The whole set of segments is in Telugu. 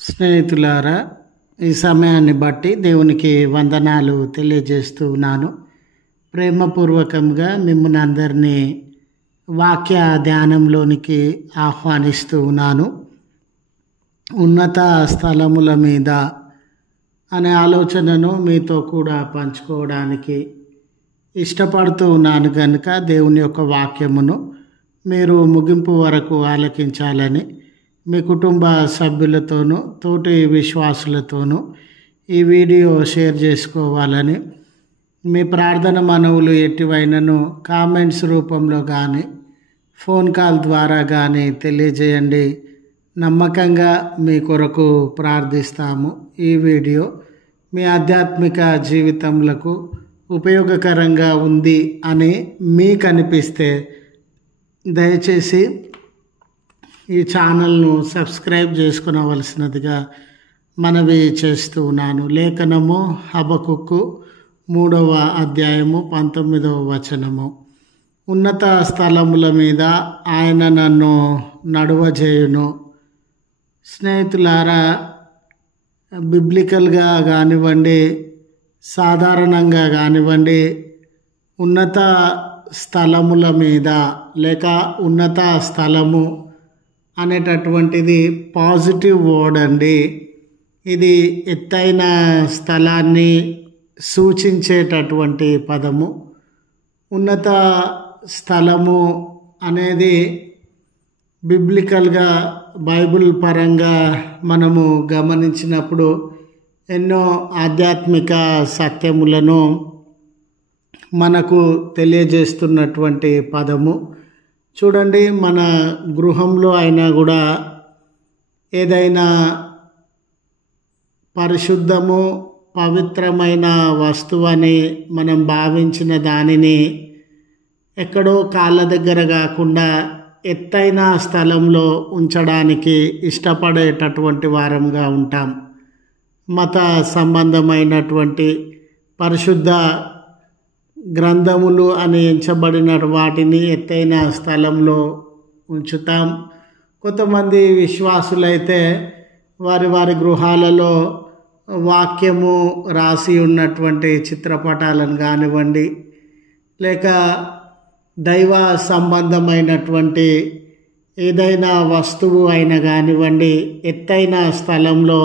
స్నేహితులారా, ఈ సమయాన్ని బట్టి దేవునికి వందనాలు తెలియజేస్తూ ఉన్నాను. ప్రేమపూర్వకంగా మిమ్మల్ని అందరినీ వాక్య ధ్యానంలోనికి ఆహ్వానిస్తూ ఉన్నాను. ఉన్నత స్థలముల మీద అనే ఆలోచనను మీతో కూడా పంచుకోవడానికి ఇష్టపడుతూ ఉన్నాను కనుక దేవుని యొక్క వాక్యమును మీరు ముగింపు వరకు ఆలకించాలని మీ కుటుంబ సభ్యులతోనూ తోటి విశ్వాసులతోనూ ఈ వీడియో షేర్ చేసుకోవాలని, మీ ప్రార్థన మనవులు ఎటువైనను కామెంట్స్ రూపంలో కానీ ఫోన్ కాల్ ద్వారా కానీ తెలియజేయండి. నమ్మకంగా మీ కొరకు ప్రార్థిస్తాము. ఈ వీడియో మీ ఆధ్యాత్మిక జీవితములకు ఉపయోగకరంగా ఉంది అని మీకు అనిపిస్తే దయచేసి ఈ ఛానల్ను సబ్స్క్రైబ్ చేసుకునవలసినదిగా మనవి చేస్తూ ఉన్నాను. లేఖనము హబకుక్కు 3వ అధ్యాయము 19వ వచనము. ఉన్నత స్థలముల మీద ఆయన నన్ను నడువజేయును. స్నేహితులారా, బిబ్లికల్గా కానివ్వండి, సాధారణంగా కానివ్వండి, ఉన్నత స్థలముల మీద లేక ఉన్నత స్థలము అనేటటువంటిది పాజిటివ్ వర్డ్ అండి. ఇది ఎత్తైన స్థలాన్ని సూచించేటటువంటి పదము. ఉన్నత స్థలము అనేది బిబ్లికల్గా బైబిల్ పరంగా మనము గమనించినప్పుడు ఎన్నో ఆధ్యాత్మిక సత్యములను మనకు తెలియజేస్తున్నటువంటి పదము. చూడండి, మన గృహంలో అయినా కూడా ఏదైనా పరిశుద్ధము పవిత్రమైన వస్తువని మనం భావించిన దానిని ఎక్కడో కాళ్ళ దగ్గర కాకుండా ఎత్తైన స్థలంలో ఉంచడానికి ఇష్టపడేటటువంటి వారంగా ఉంటాం. మత సంబంధమైనటువంటి పరిశుద్ధ గ్రంథములు అని ఎంచబడిన వాటిని ఎత్తైన స్థలంలో ఉంచుతాం. కొంతమంది విశ్వాసులైతే వారి వారి గృహాలలో వాక్యము రాసి ఉన్నటువంటి చిత్రపటాలను కానివ్వండి, లేక దైవ సంబంధమైనటువంటి ఏదైనా వస్తువు అయినా కానివ్వండి, ఎత్తైన స్థలంలో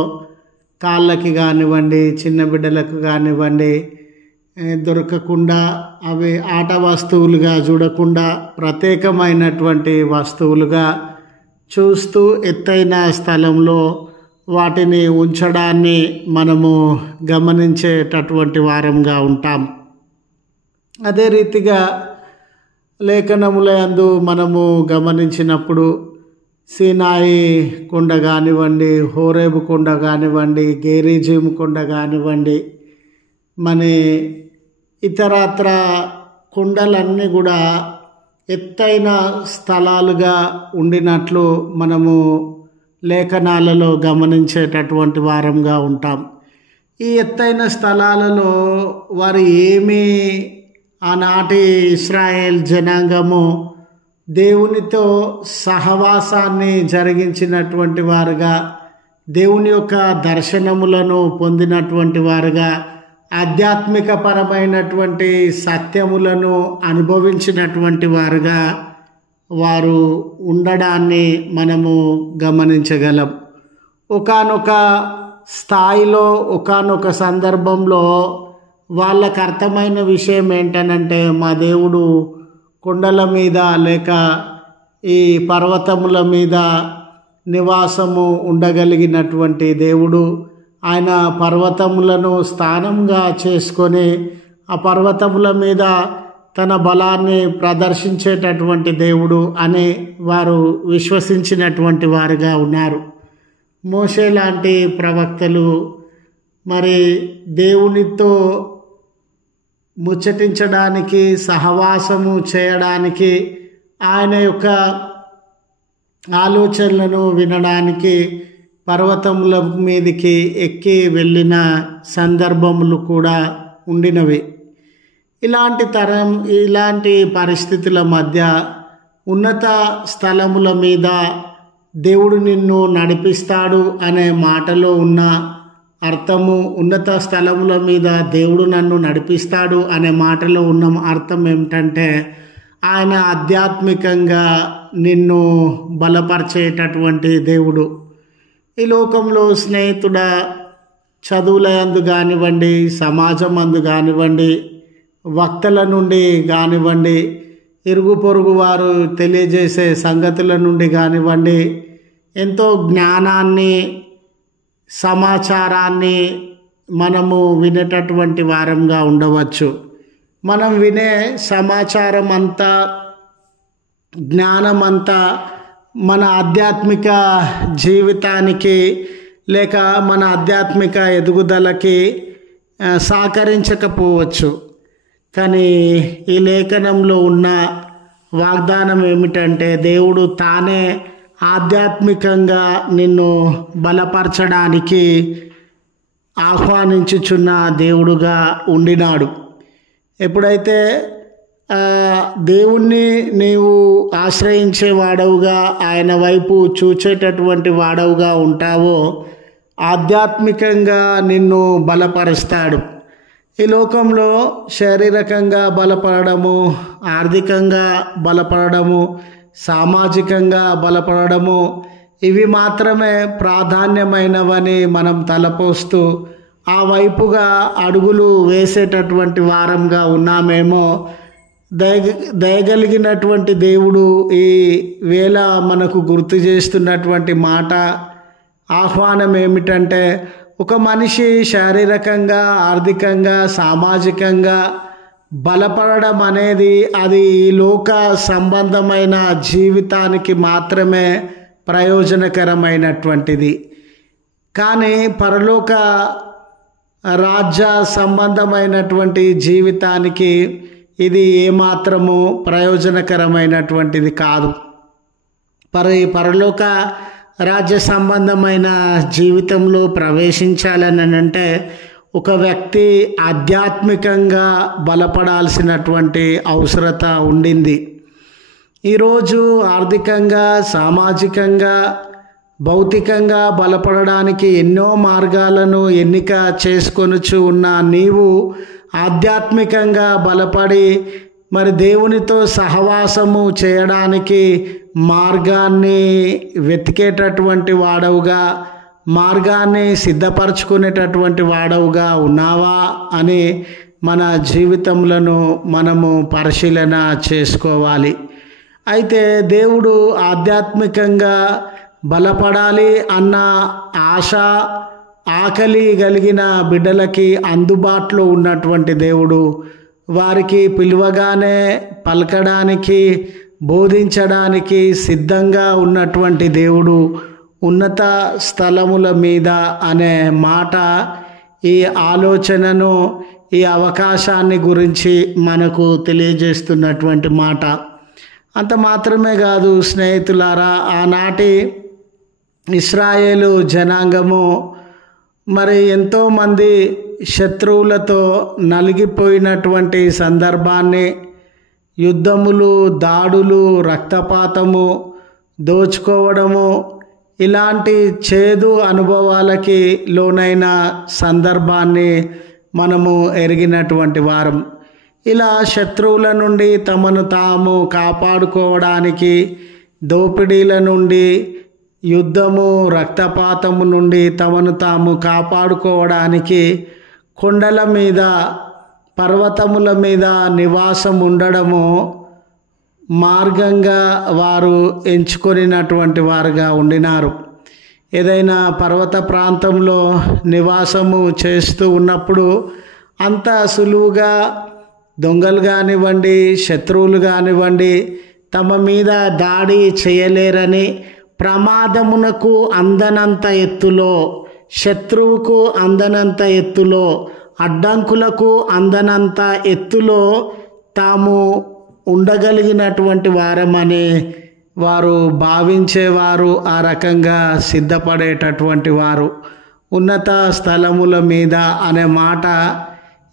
కాళ్ళకి కానివ్వండి, చిన్న బిడ్డలకు కానివ్వండి దొరకకుండా, అవి ఆట వస్తువులుగా చూడకుండా ప్రత్యేకమైనటువంటి వస్తువులుగా చూస్తూ ఎత్తైన స్థలంలో వాటిని ఉంచడాన్ని మనము గమనించేటటువంటి వారంగా ఉంటాం. అదే రీతిగా లేఖనముల యందు మనము గమనించినప్పుడు సీనాయి కొండ కానివ్వండి, హోరేబు కొండ కానివ్వండి, గెరిజీము కొండ కానివ్వండి, మన ఇతరత్ర కొండలన్నీ కూడా ఎత్తైన స్థలాలుగా ఉండినట్లు మనము లేఖనాలలో గమనించేటటువంటి వారంగా ఉంటాం. ఈ ఎత్తైన స్థలాలలో వారు ఏమీ ఆనాటి ఇశ్రాయేల్ జనాంగము దేవునితో సహవాసాన్ని జరిగించినటువంటి వారుగా, దేవుని యొక్క దర్శనములను పొందినటువంటి వారుగా, ఆధ్యాత్మిక పరమైనటువంటి సత్యములను అనుభవించినటువంటి వారుగా వారు ఉండడాన్ని మనము గమనించగలం. ఒకానొక స్థాయిలో ఒకానొక సందర్భంలో వాళ్ళకు అర్థమైన విషయం ఏంటనంటే, మా దేవుడు కొండల మీద లేక ఈ పర్వతముల మీద నివాసము ఉండగలిగినటువంటి దేవుడు. ఆయన పర్వతములను స్థానంగా చేసుకొని ఆ పర్వతముల మీద తన బలాన్ని ప్రదర్శించేటటువంటి దేవుడు అని వారు విశ్వసించినటువంటి వారుగా ఉన్నారు. మోషే లాంటి ప్రవక్తలు మరి దేవునితో ముచ్చటించడానికి, సహవాసము చేయడానికి, ఆయన యొక్క ఆలోచనలను వినడానికి పర్వతముల మీదకి ఎక్కి వెళ్ళిన సందర్భములు కూడా ఉండినవి. ఇలాంటి పరిస్థితుల మధ్య ఉన్నత స్థలముల మీద దేవుడు నిన్ను నడిపిస్తాడు అనే మాటలో ఉన్న అర్థము, ఉన్నత స్థలముల మీద దేవుడు నన్ను నడిపిస్తాడు అనే మాటలో ఉన్న అర్థం ఏమిటంటే ఆయన ఆధ్యాత్మికంగా నిన్ను బలపరిచేటటువంటి దేవుడు. ఈ లోకంలో స్నేహితుడా, చదువుల యందు కానివ్వండి, సమాజం అందు కానివ్వండి, వక్తల నుండి కానివ్వండి, ఇరుగు పొరుగు వారు తెలియజేసే సంగతుల నుండి కానివ్వండి, ఎంతో జ్ఞానాన్ని, సమాచారాన్ని మనము వినేటటువంటి వారంగా ఉండవచ్చు. మనం వినే సమాచారం అంతా, జ్ఞానం అంతా మన ఆధ్యాత్మిక జీవితానికి లేక మన ఆధ్యాత్మిక ఎదుగుదలకి సహకరించకపోవచ్చు. కానీ ఈ లేఖనంలో ఉన్న వాగ్దానం ఏమిటంటే దేవుడు తానే ఆధ్యాత్మికంగా నిన్ను బలపరచడానికి ఆహ్వానించుచున్న దేవుడుగా ఉండినాడు. ఎప్పుడైతే దేవుణ్ణి నీవు ఆశ్రయించే వాడవుగా, ఆయన వైపు చూచేటటువంటి వాడవుగా ఉంటావో ఆధ్యాత్మికంగా నిన్ను బలపరుస్తాడు. ఈ లోకంలో శారీరకంగా బలపడము, ఆర్థికంగా బలపడము, సామాజికంగా బలపడము ఇవి మాత్రమే ప్రాధాన్యమైనవని మనం తలపోస్తూ ఆ వైపుగా అడుగులు వేసేటటువంటి వారంగా ఉన్నామేమో. దయగలిగినటువంటి దేవుడు ఈ వేళ మనకు గుర్తు చేస్తున్నటువంటి మాట, ఆహ్వానం ఏమిటంటే ఒక మనిషి శారీరకంగా, ఆర్థికంగా, సామాజికంగా బలపడడం అనేది అది ఈ లోక సంబంధమైన జీవితానికి మాత్రమే ప్రయోజనకరమైనటువంటిది. కానీ పరలోక రాజ్య సంబంధమైనటువంటి జీవితానికి ఇది ఏమాత్రము ప్రయోజనకరమైనటువంటిది కాదు. పరలోక రాజ్య సంబంధమైన జీవితంలో ప్రవేశించాలని అంటే ఒక వ్యక్తి ఆధ్యాత్మికంగా బలపడాల్సినటువంటి అవసరత ఉండింది. ఈరోజు ఆర్థికంగా, సామాజికంగా, భౌతికంగా బలపడడానికి ఎన్నో మార్గాలను ఎన్నిక చేసుకొనుచు ఉన్న నీవు ఆధ్యాత్మికంగా బలపడి మరి దేవునితో సహవాసము చేయడానికి మార్గాన్ని వెతికేటటువంటి వాడవుగా, మార్గాన్ని సిద్ధపరచుకునేటటువంటి వాడవుగా ఉన్నావా అని మన జీవితములను మనము పరిశీలన చేసుకోవాలి. అయితే దేవుడు ఆధ్యాత్మికంగా బలపడాలి అన్న ఆశ, ఆకలి కలిగిన బిడ్డలకి అందుబాటులో ఉన్నటువంటి దేవుడు, వారికి పిలువగానే పలకడానికి, బోధించడానికి సిద్ధంగా ఉన్నటువంటి దేవుడు, ఉన్నత స్థలముల మీద అనే మాట ఈ ఆలోచనను, ఈ అవకాశాన్ని గురించి మనకు తెలియజేస్తున్నటువంటి మాట. అంత మాత్రమే కాదు స్నేహితులారా, ఆనాటి ఇశ్రాయేలు జనాంగము మరి ఎంతోమంది శత్రువులతో నలిగిపోయినటువంటి సందర్భాన్ని, యుద్ధములు, దాడులు, రక్తపాతము, దోచుకోవడము ఇలాంటి చేదు అనుభవాలకి లోనైన సందర్భాన్ని మనము ఎరిగినటువంటి వారం. ఇలా శత్రువుల నుండి తమను తాము కాపాడుకోవడానికి, దోపిడీల నుండి, యుద్ధము, రక్తపాతము నుండి తమను తాము కాపాడుకోవడానికి కొండల మీద, పర్వతముల మీద నివాసం ఉండడము మార్గంగా వారు ఎంచుకొనినటువంటి వారుగా ఉండినారు. ఏదైనా పర్వత ప్రాంతంలో నివాసము చేస్తూ ఉన్నప్పుడు అంత సులువుగా దొంగలు కానివ్వండి, శత్రువులు కానివ్వండి తమ మీద దాడి చేయలేరని, ప్రమాదమునకు అందనంత ఎత్తులో, శత్రువుకు అందనంత ఎత్తులో, అడ్డంకులకు అందనంత ఎత్తులో తాము ఉండగలిగినటువంటి వారమని వారు భావించేవారు. ఆ రకంగా సిద్ధపడేటటువంటి వారు. ఉన్నత స్థలముల మీద అనే మాట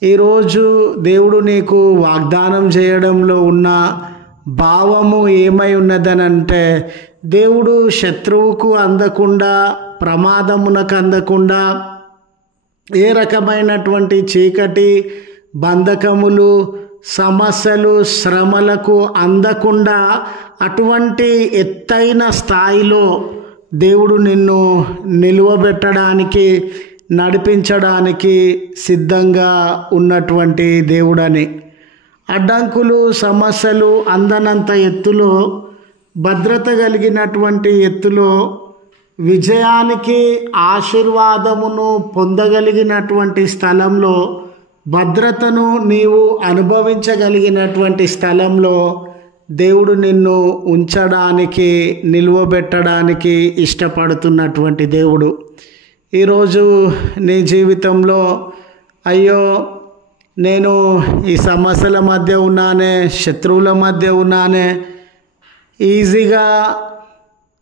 ఈరోజు దేవుడు నీకు వాగ్దానం చేయడంలో ఉన్న భావము ఏమై ఉన్నదనంటే, దేవుడు శత్రువుకు అందకుండా, ప్రమాదమునకు అందకుండా, ఏ రకమైనటువంటి చీకటి బంధకములు, సమస్యలు, శ్రమలకు అందకుండా అటువంటి ఎత్తైన స్థాయిలో దేవుడు నిన్ను నిలువబెట్టడానికి, నడిపించడానికి సిద్ధంగా ఉన్నటువంటి దేవుడని. అడ్డంకులు, సమస్యలు అందనంత ఎత్తులో, భద్రత కలిగినటువంటి ఎత్తులో, విజయానికి ఆశీర్వాదమును పొందగలిగినటువంటి స్థలంలో, భద్రతను నీవు అనుభవించగలిగినటువంటి స్థలంలో దేవుడు నిన్ను ఉంచడానికి, నిలువబెట్టడానికి ఇష్టపడుతున్నటువంటి దేవుడు. ఈరోజు నీ జీవితంలో అయ్యో నేను ఈ సమస్యల మధ్య ఉన్నానే, శత్రువుల మధ్య ఉన్నానే, ఈజీగా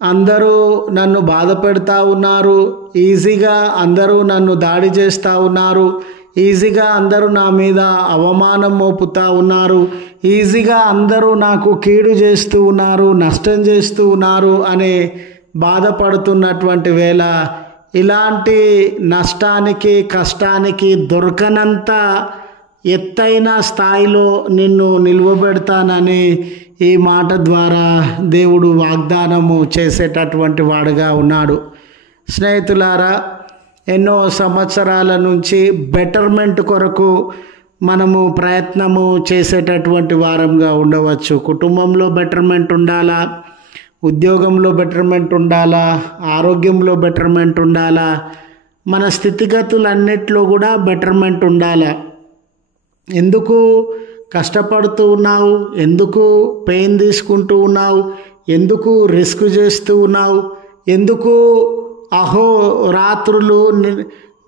అందరూ నన్ను బాధ పెడతా ఉన్నారు, ఈజీగా అందరూ నన్ను దాడి చేస్తూ ఉన్నారు, ఈజీగా అందరూ నా మీద అవమానం మోపుతా ఉన్నారు, ఈజీగా అందరూ నాకు కీడు చేస్తూ ఉన్నారు, నష్టం చేస్తూ ఉన్నారు అని బాధపడుతున్నటువంటి వేళ, ఇలాంటి నష్టానికి, కష్టానికి దొరకనంత ఎత్తైన స్థాయిలో నిన్ను నిలువబెడతానని ఈ మాట ద్వారా దేవుడు వాగ్దానము చేసేటటువంటి వాడుగా ఉన్నాడు. స్నేహితులారా, ఎన్నో సంవత్సరాల నుంచి బెటర్మెంట్ కొరకు మనము ప్రయత్నము చేసేటటువంటి వారంగా ఉండవచ్చు. కుటుంబంలో బెటర్మెంట్ ఉండాలా, ఉద్యోగంలో బెటర్మెంట్ ఉండాలా, ఆరోగ్యంలో బెటర్మెంట్ ఉండాలా, మన స్థితిగతులన్నిట్లో కూడా బెటర్మెంట్ ఉండాలా. ఎందుకు కష్టపడుతూ ఉన్నావు? ఎందుకు పెయిన్ తీసుకుంటూ ఉన్నావు? ఎందుకు రిస్క్ చేస్తూ ఉన్నావు? ఎందుకు అహోరాత్రులు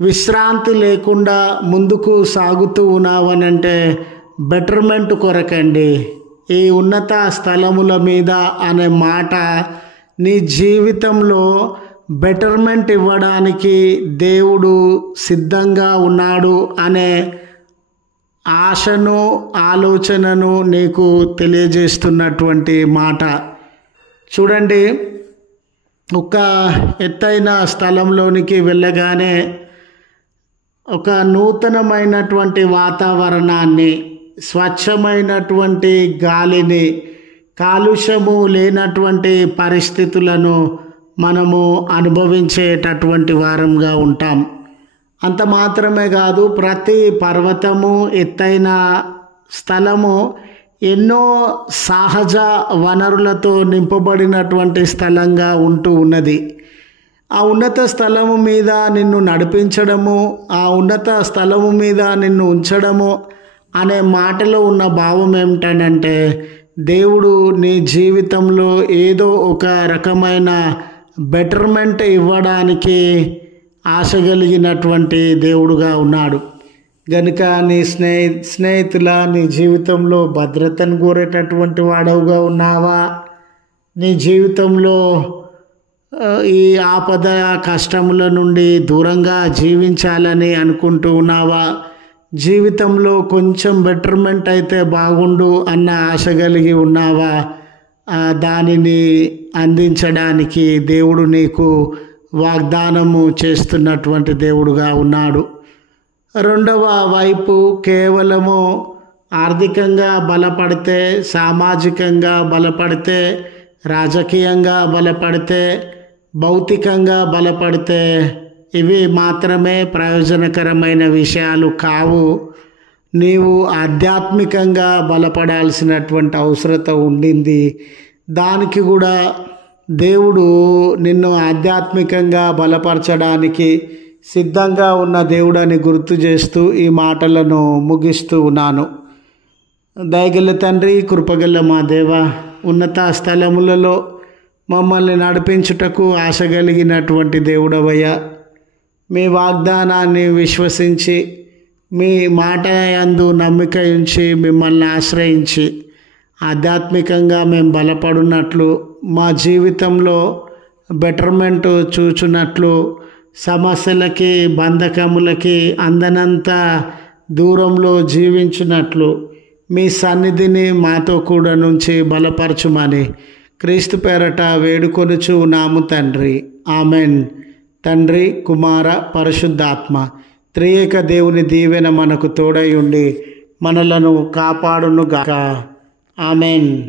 విశ్రాంతి లేకుండా ముందుకు సాగుతూ ఉన్నావనంటే బెటర్మెంట్ కొరకండి. ఈ ఉన్నత స్థలముల మీద అనే మాట నీ జీవితంలో బెటర్మెంట్ ఇవ్వడానికి దేవుడు సిద్ధంగా ఉన్నాడు అనే ఆశను, ఆలోచనను నీకు తెలియజేస్తున్నటువంటి మాట. చూడండి, ఒక ఎత్తైన స్థలంలోనికి వెళ్ళగానే ఒక నూతనమైనటువంటి వాతావరణాన్ని, స్వచ్ఛమైనటువంటి గాలిని, కాలుష్యము లేనటువంటి పరిస్థితులను మనము అనుభవించేటటువంటి వారంగా ఉంటాం. అంత మాత్రమే కాదు, ప్రతి పర్వతము, ఎత్తైన స్థలము ఎన్నో సహజ వనరులతో నింపబడినటువంటి స్థలంగా ఉంటూ ఉన్నది. ఆ ఉన్నత స్థలము మీద నిన్ను నడిపించడము, ఆ ఉన్నత స్థలము మీద నిన్ను ఉంచడము అనే మాటలో ఉన్న భావం ఏమిటంటే, దేవుడు నీ జీవితంలో ఏదో ఒక రకమైన బెటర్మెంట్ ఇవ్వడానికి ఆశ కలిగినటువంటి దేవుడుగా ఉన్నాడు. గనుక నీ స్నేహితుల నీ జీవితంలో భద్రతను కోరేటటువంటి వాడవుగా ఉన్నావా? నీ జీవితంలో ఈ ఆపద, కష్టముల నుండి దూరంగా జీవించాలని అనుకుంటూ ఉన్నావా? జీవితంలో కొంచెం బెటర్మెంట్ అయితే బాగుండు అన్న ఆశ కలిగి ఉన్నావా? దానిని అందించడానికి దేవుడు నీకు వాగ్దానము చేస్తున్నటువంటి దేవుడుగా ఉన్నాడు. రెండవ వైపు, కేవలము ఆర్థికంగా బలపడితే, సామాజికంగా బలపడితే, రాజకీయంగా బలపడితే, భౌతికంగా బలపడితే ఇవి మాత్రమే ప్రయోజనకరమైన విషయాలు కావు. నీవు ఆధ్యాత్మికంగా బలపడాల్సినటువంటి అవసరత ఉండింది. దానికి కూడా దేవుడు నిన్ను ఆధ్యాత్మికంగా బలపరచడానికి సిద్ధంగా ఉన్న దేవుడని గుర్తు చేస్తూ ఈ మాటలను ముగిస్తూ ఉన్నాను. దయగల తండ్రి, కృపగల మా దేవ, ఉన్నత స్థలములలో మమ్మల్ని నడిపించుటకు ఆశ కలిగినటువంటి దేవుడవయ్యా, మీ వాగ్దానాన్ని విశ్వసించి, మీ మాట యందు నమ్మిక ఉంచి, మిమ్మల్ని ఆశ్రయించి ఆధ్యాత్మికంగా మేము బలపడున్నట్లు, మా జీవితంలో బెటర్మెంట్ చూచున్నట్లు, సమస్యలకి, బంధకములకి అందనంత దూరంలో జీవించినట్లు, మీ సన్నిధిని మాతో కూడా నుంచి బలపరచుమని క్రీస్తు పేరట వేడుకొనుచు నాము తండ్రి. ఆమెన్. తండ్రి, కుమార, పరిశుద్ధాత్మ త్రియేక దేవుని దీవెన మనకు తోడై ఉండి మనలను కాపాడునుగాక. ఆమెన్.